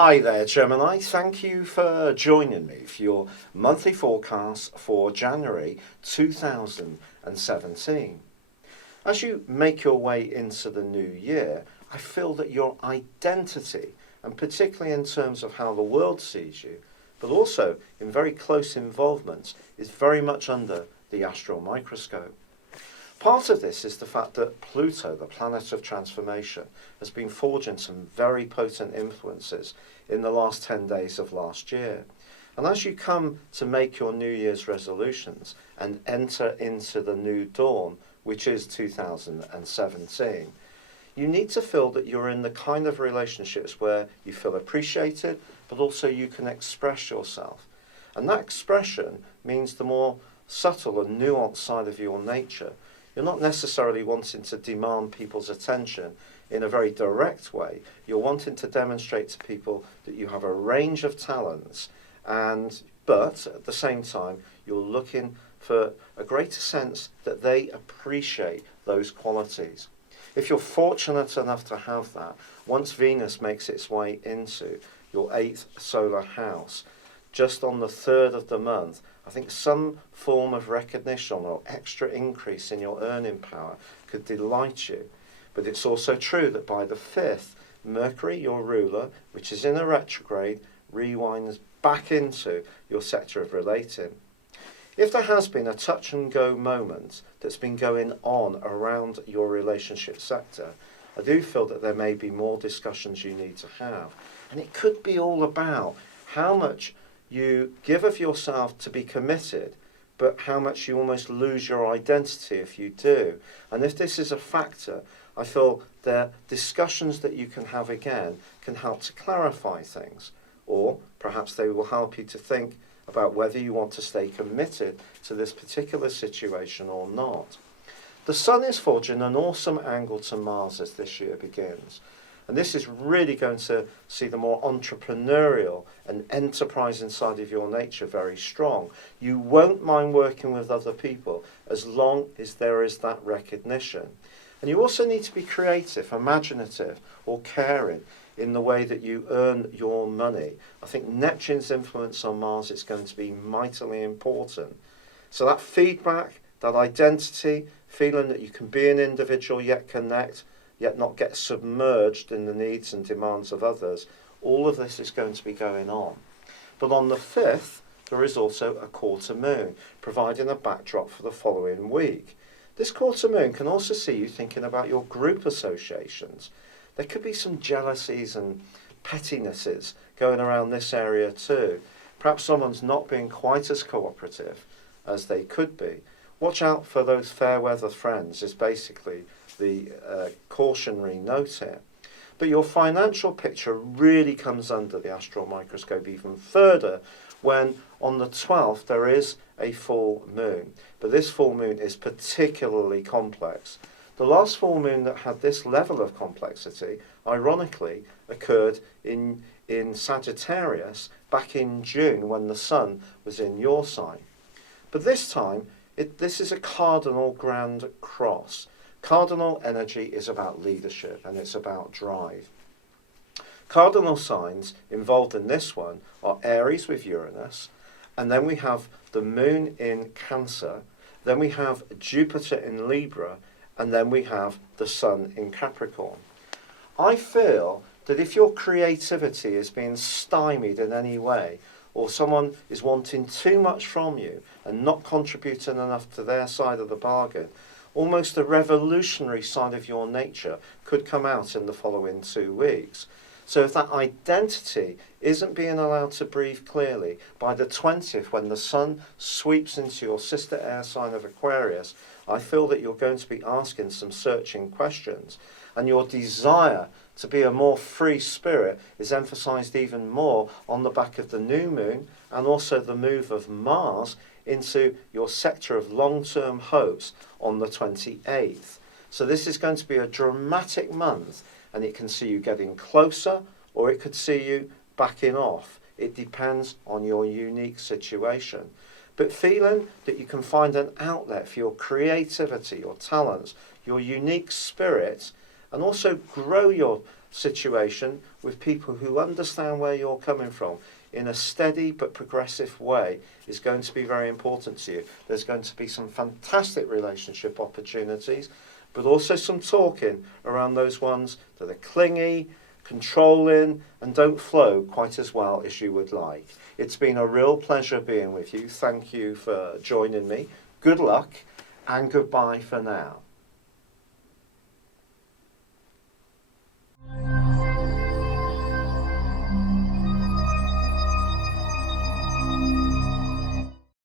Hi there, Gemini. Thank you for joining me for your monthly forecast for January 2017. As you make your way into the new year, I feel that your identity, and particularly in terms of how the world sees you, but also in very close involvements, is very much under the astral microscope. Part of this is the fact that Pluto, the planet of transformation, has been forging some very potent influences in the last 10 days of last year. And as you come to make your New Year's resolutions and enter into the new dawn, which is 2017, you need to feel that you're in the kind of relationships where you feel appreciated, but also you can express yourself. And that expression means the more subtle and nuanced side of your nature. You're not necessarily wanting to demand people's attention in a very direct way. You're wanting to demonstrate to people that you have a range of talents, but at the same time, you're looking for a greater sense that they appreciate those qualities. If you're fortunate enough to have that, once Venus makes its way into your 8th solar house, just on the 3rd of the month, I think some form of recognition or extra increase in your earning power could delight you. But it's also true that by the 5th, Mercury, your ruler, which is in a retrograde, rewinds back into your sector of relating. If there has been a touch and go moment that's been going on around your relationship sector, I do feel that there may be more discussions you need to have. And it could be all about how much you give of yourself to be committed, but how much you almost lose your identity if you do. And if this is a factor, I feel that discussions that you can have again can help to clarify things. Or perhaps they will help you to think about whether you want to stay committed to this particular situation or not. The Sun is forging an awesome angle to Mars as this year begins. And this is really going to see the more entrepreneurial and enterprising side of your nature very strong. You won't mind working with other people as long as there is that recognition. And you also need to be creative, imaginative, or caring in the way that you earn your money. I think Neptune's influence on Mars is going to be mightily important. So that feedback, that identity, feeling that you can be an individual yet connect, yet not get submerged in the needs and demands of others, all of this is going to be going on. But on the 5th, there is also a quarter moon, providing a backdrop for the following week. This quarter moon can also see you thinking about your group associations. There could be some jealousies and pettinesses going around this area too. Perhaps someone's not being quite as cooperative as they could be. Watch out for those fair weather friends is basically the cautionary note here. But your financial picture really comes under the astral microscope even further when on the 12th there is a full moon. But this full moon is particularly complex. The last full moon that had this level of complexity, ironically, occurred in Sagittarius back in June when the Sun was in your sign. But this time, this is a cardinal grand cross. Cardinal energy is about leadership and it's about drive. Cardinal signs involved in this one are Aries with Uranus, and then we have the moon in Cancer, then we have Jupiter in Libra, and then we have the Sun in Capricorn. I feel that if your creativity is being stymied in any way, or someone is wanting too much from you and not contributing enough to their side of the bargain, almost the revolutionary side of your nature could come out in the following 2 weeks. So if that identity isn't being allowed to breathe clearly, by the 20th, when the Sun sweeps into your sister air sign of Aquarius, I feel that you're going to be asking some searching questions. And your desire to be a more free spirit is emphasized even more on the back of the new moon and also the move of Mars into your sector of long-term hopes on the 28th. So this is going to be a dramatic month, and it can see you getting closer or it could see you backing off. It depends on your unique situation. But feeling that you can find an outlet for your creativity, your talents, your unique spirit, and also grow your situation with people who understand where you're coming from in a steady but progressive way is going to be very important to you. There's going to be some fantastic relationship opportunities, but also some talking around those ones that are clingy, controlling, and don't flow quite as well as you would like. It's been a real pleasure being with you. Thank you for joining me. Good luck and goodbye for now.